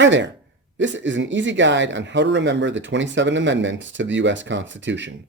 Hi there! This is an easy guide on how to remember the 27 amendments to the U.S. Constitution.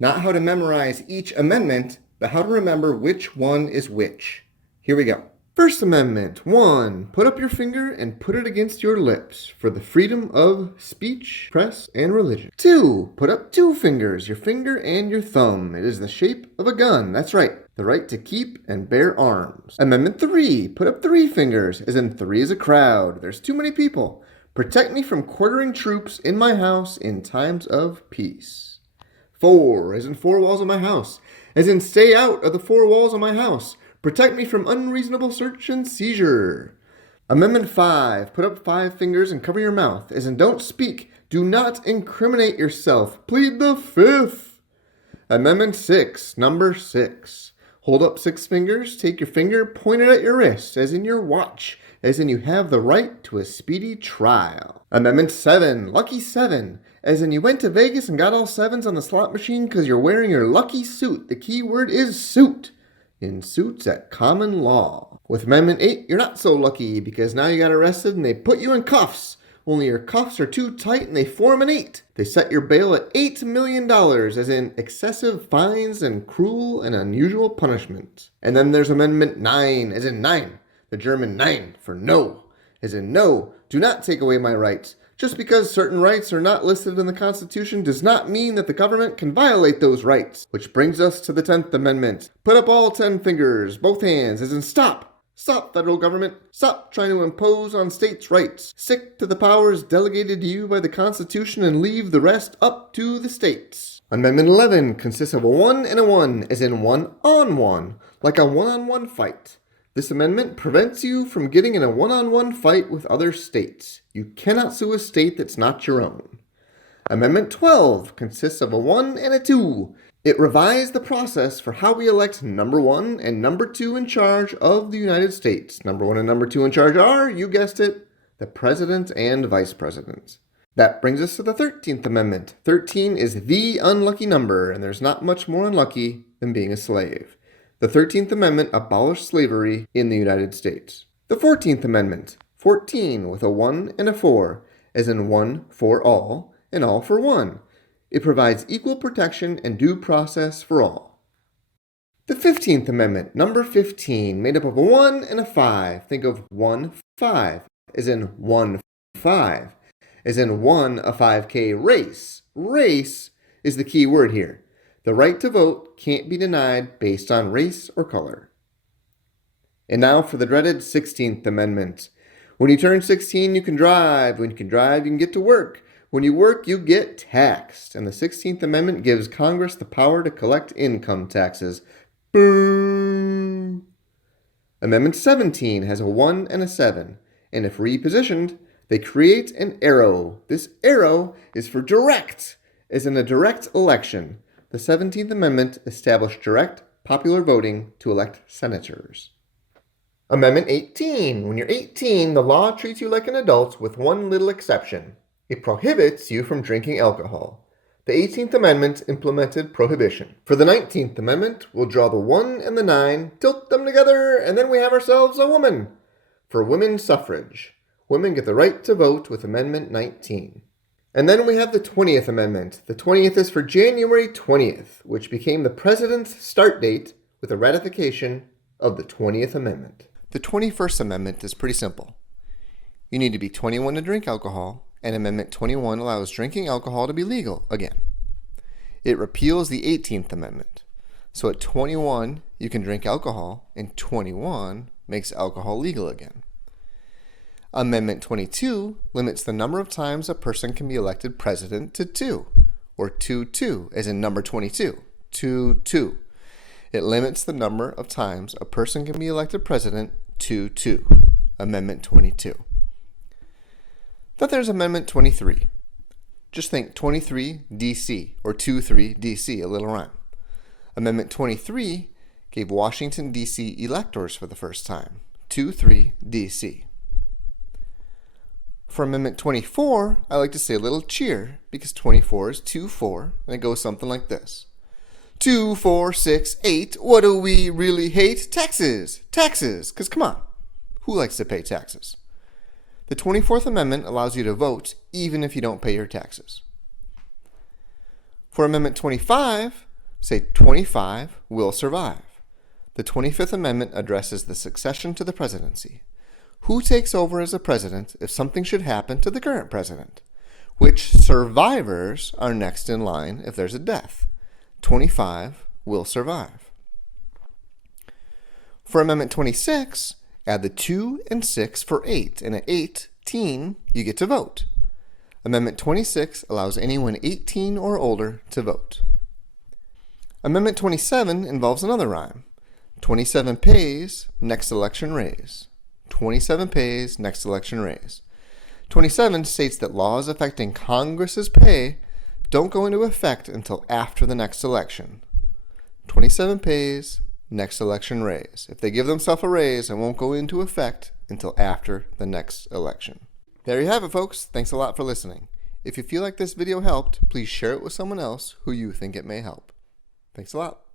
Not how to memorize each amendment, but how to remember which one is which. Here we go. First Amendment. 1. Put up your finger and put it against your lips for the freedom of speech, press, and religion. 2. Put up 2 fingers, your finger and your thumb. It is the shape of a gun. That's right. The right to keep and bear arms. Amendment 3. Put up 3 fingers, as in 3 is a crowd. There's too many people. Protect me from quartering troops in my house in times of peace. 4. As in 4 walls of my house. As in stay out of the 4 walls of my house. Protect me from unreasonable search and seizure. Amendment 5. Put up 5 fingers and cover your mouth, as in don't speak. Do not incriminate yourself. Plead the 5th. Amendment 6. Number 6. Hold up 6 fingers, take your finger, point it at your wrist, as in your watch, as in you have the right to a speedy trial. Amendment 7. Lucky 7. As in you went to Vegas and got all 7s on the slot machine because you're wearing your lucky suit. The key word is suit. In suits at common law. With Amendment 8, you're not so lucky because now you got arrested and they put you in cuffs. Only your cuffs are too tight and they form an 8. They set your bail at $8 million, as in excessive fines and cruel and unusual punishment. And then there's Amendment 9, as in 9. The German Nein for no. As in no, do not take away my rights. Just because certain rights are not listed in the Constitution does not mean that the government can violate those rights. Which brings us to the 10th Amendment. Put up all 10 fingers, both hands, as in stop. Stop, federal government. Stop trying to impose on states' rights. Stick to the powers delegated to you by the Constitution and leave the rest up to the states. Amendment 11 consists of a 1 and a 1, as in 1 on 1, like a one-on-one fight. This amendment prevents you from getting in a one-on-one fight with other states. You cannot sue a state that's not your own. Amendment 12 consists of a 1 and a 2. It revised the process for how we elect number 1 and number 2 in charge of the United States. Number 1 and number 2 in charge are, you guessed it, the President and Vice President. That brings us to the 13th Amendment. 13 is the unlucky number, and there's not much more unlucky than being a slave. The 13th Amendment abolished slavery in the United States. The 14th Amendment. 14 with a 1 and a 4, as in 1 for all and all for one. It provides equal protection and due process for all. The 15th Amendment, number 15, made up of a 1 and a 5. Think of 1, 5, as in 1, 5, as in 1, a 5K race. Race is the key word here. The right to vote can't be denied based on race or color. And now for the dreaded 16th Amendment. When you turn 16, you can drive. When you can drive, you can get to work. When you work, you get taxed. And the 16th Amendment gives Congress the power to collect income taxes. Boom! Amendment 17 has a 1 and a 7. And if repositioned, they create an arrow. This arrow is for direct, as in a direct election. The 17th Amendment established direct popular voting to elect senators. Amendment 18. When you're 18, the law treats you like an adult with one little exception. It prohibits you from drinking alcohol. The 18th Amendment implemented prohibition. For the 19th Amendment, we'll draw the 1 and the 9, tilt them together, and then we have ourselves a woman. For women's suffrage, women get the right to vote with Amendment 19. And then we have the 20th Amendment. The 20th is for January 20th, which became the President's start date with the ratification of the 20th Amendment. The 21st Amendment is pretty simple. You need to be 21 to drink alcohol, and Amendment 21 allows drinking alcohol to be legal again. It repeals the 18th Amendment. So at 21, you can drink alcohol, and 21 makes alcohol legal again. Amendment 22 limits the number of times a person can be elected president to 2, or 2-2, as in number 22, 2-2. It limits the number of times a person can be elected president to 2, Amendment 22. Then there's Amendment 23. Just think 23 DC, or 23 DC, a little rhyme. Amendment 23 gave Washington DC electors for the first time, 23 DC. For Amendment 24, I like to say a little cheer, because 24 is 2-4, and it goes something like this. 2, 4, 6, 8, what do we really hate? Taxes! Taxes! Because come on, who likes to pay taxes? The 24th Amendment allows you to vote even if you don't pay your taxes. For Amendment 25, say 25 will survive. The 25th Amendment addresses the succession to the presidency. Who takes over as a president if something should happen to the current president? Which survivors are next in line if there's a death? 25 will survive. For Amendment 26, add the 2 and 6 for 8, and at 18, you get to vote. Amendment 26 allows anyone 18 or older to vote. Amendment 27 involves another rhyme. 27 pays, next election raise. 27 pays, next election raise. 27 states that laws affecting Congress's pay don't go into effect until after the next election. 27 pays, next election raise. If they give themselves a raise, it won't go into effect until after the next election. There you have it, folks. Thanks a lot for listening. If you feel like this video helped, please share it with someone else who you think it may help. Thanks a lot.